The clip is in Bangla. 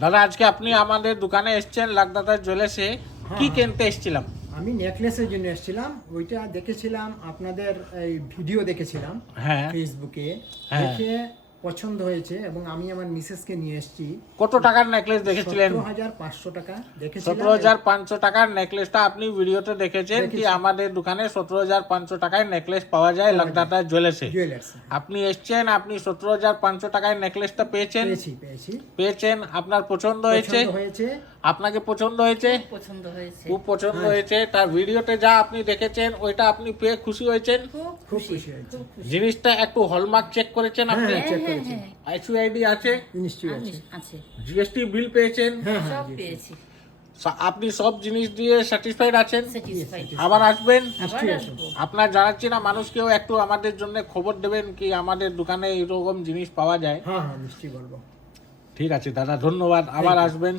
দাদা আজকে আপনি আমাদের দোকানে এসেছেন লাখদাতা জুয়েলার্সে, কি কিনতে এসেছিলাম? আমি নেকলেসের জন্য এসেছিলাম, ওইটা দেখেছিলাম আপনাদের এই ভিডিও দেখেছিলাম হ্যাঁ ফেসবুকে, হ্যাঁ। দেখে পছন্দ হয়েছে এবং আমি আমার মিসেসকে নিয়ে এসেছি। কত টাকার নেকলেস দেখেছিলেন? 17,500 টাকা দেখেছিলাম। 17,500 টাকার নেকলেসটা আপনি ভিডিওতে দেখেছেন কি আমাদের দোকানে 17,500 টাকায় নেকলেস পাওয়া যায় লাখদাতা জুয়েলার্সে। আপনি এসেছেন, আপনি 17,500 টাকায় নেকলেসটা পেয়েছেন, পেয়েছেন, আপনার পছন্দ হয়েছে, আপনাকে পছন্দ হয়েছে, খুব পছন্দ হয়েছে। তার ভিডিওতে যা আপনি দেখেছেন ওইটা আপনি পেয়ে খুশি হয়েছেন? খুব খুশি হয়েছে। জিনিসটা একটু হলমার্ক চেক করেছেন আপনি? আইসিআইডি আছে, জিএসটি বিল পেয়েছেন? সব পেয়েছি। আপনি সব জিনিস দিয়ে স্যাটিসফাইড আছেন? আবার আসবেন? আপনার জানাচ্ছি না মানুষকেও একটু আমাদের জন্য খবর দেবেন কি আমাদের দোকানে এরকম জিনিস পাওয়া যায়? হ্যাঁ নিশ্চয়ই বলবো। ঠিক আছে দাদা, ধন্যবাদ, আবার আসবেন।